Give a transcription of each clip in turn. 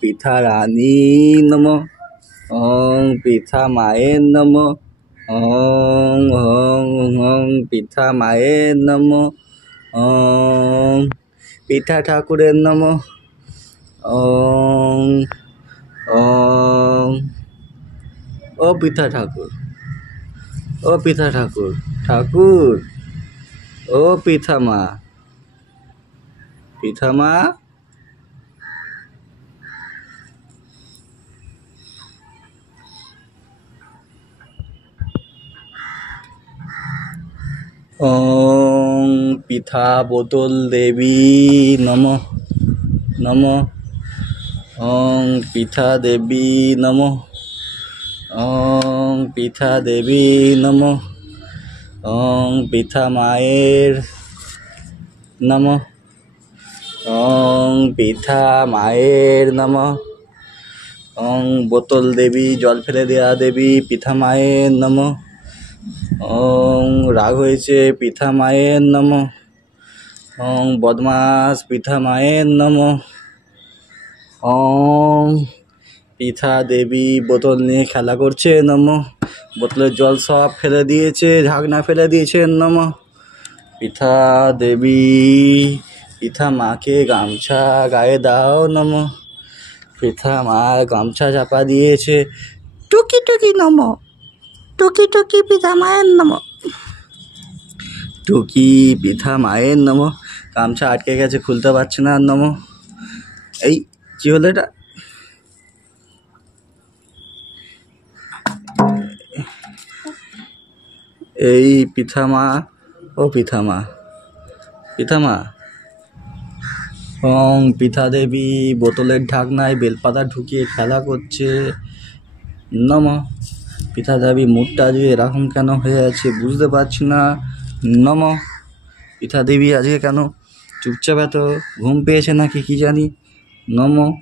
পিঠা রানী নমঃ। ওং পিঠা মায়ের নমঃ। ওং ওং ওং পিঠা মায়ের নমঃ। ওং পিঠা ঠাকুরের নমঃ। ওং ওং ও পিঠা ঠাকুর, ও পিঠা ঠাকুর, ঠাকুর ও পিঠা মা, পিঠা মা। ওং পিঠা বোতল দেবী নমঃ নমঃ। ওং পিঠা দেবী নমঃ। ওং পিঠা দেবী নমঃ। ওং পিঠা মায়ের নমঃ। ওং পিঠা মায়ের নমঃ। ওং বোতল দেবী, জল ফেলে দেয়া দেবী, পিঠা মায়ের নমঃ। ওং রাগ হয়েছে পিঠা মায়ের নমঃ। ওং বদমাস পিঠা মায়ের নমঃ। ওং পিঠা দেবী বোতল নিয়ে খেলা করছে নমঃ। বোতলের জল সব ফেলে দিয়েছে, ঢাকনা ফেলে দিয়েছে নমঃ। পিঠা দেবী, পিঠা মাকে গামছা গায়ে দাও নমঃ। পিঠা মা গামছা চাপা দিয়েছে, টুকি টুকি নমঃ। টুকি টুকি পিঠা মায়ের নমঃ। টুকি পিঠা মায়ের নমঃ। গামছা আটকে গেছে, খুলতে পারছে না নমঃ। এই কি হলো এটা? এই পিঠা মা, ও পিঠা মা, পিঠা মা। ওং পিঠা দেবী বোতলের ঢাকনায় বেলপাতা ঢুকিয়ে খেলা করছে নমঃ। পিঠা দেবী মুখটা যে এরকম কেন হয়ে আছে বুঝতে পারছি না নমঃ। পিঠা দেবী আজকে কেন চুপচাপ, এত ঘুম পেয়েছে নাকি কি জানি নমঃ।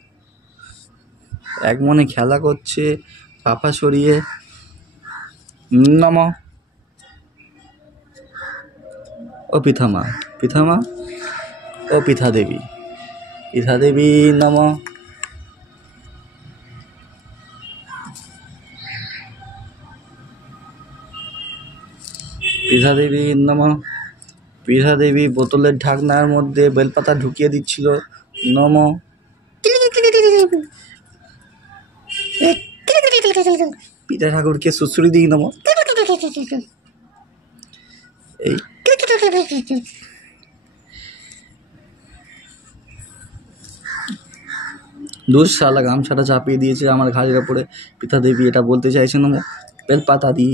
এক মনে খেলা করছে পাপা সরিয়ে নমঃ। ও পিঠা মা, পিঠা মা, ও পিঠা দেবী, পিঠা দেবী নমঃ। পিঠা দেবী নমঃ। পিঠা দেবী বোতলের ঢাকনার মধ্যে বেলপাতা ঢুকিয়ে দিচ্ছিল নমঃ। পিঠা ঠাকুরকে সুশ্রী দিই নমঃ। এই দূর শালা, গামছাটা চাপিয়ে দিয়েছে আমার ঘাড়ের ওপরে। পিঠা দেবী এটা বলতে চাইছে নমঃ। বেলপাতা দি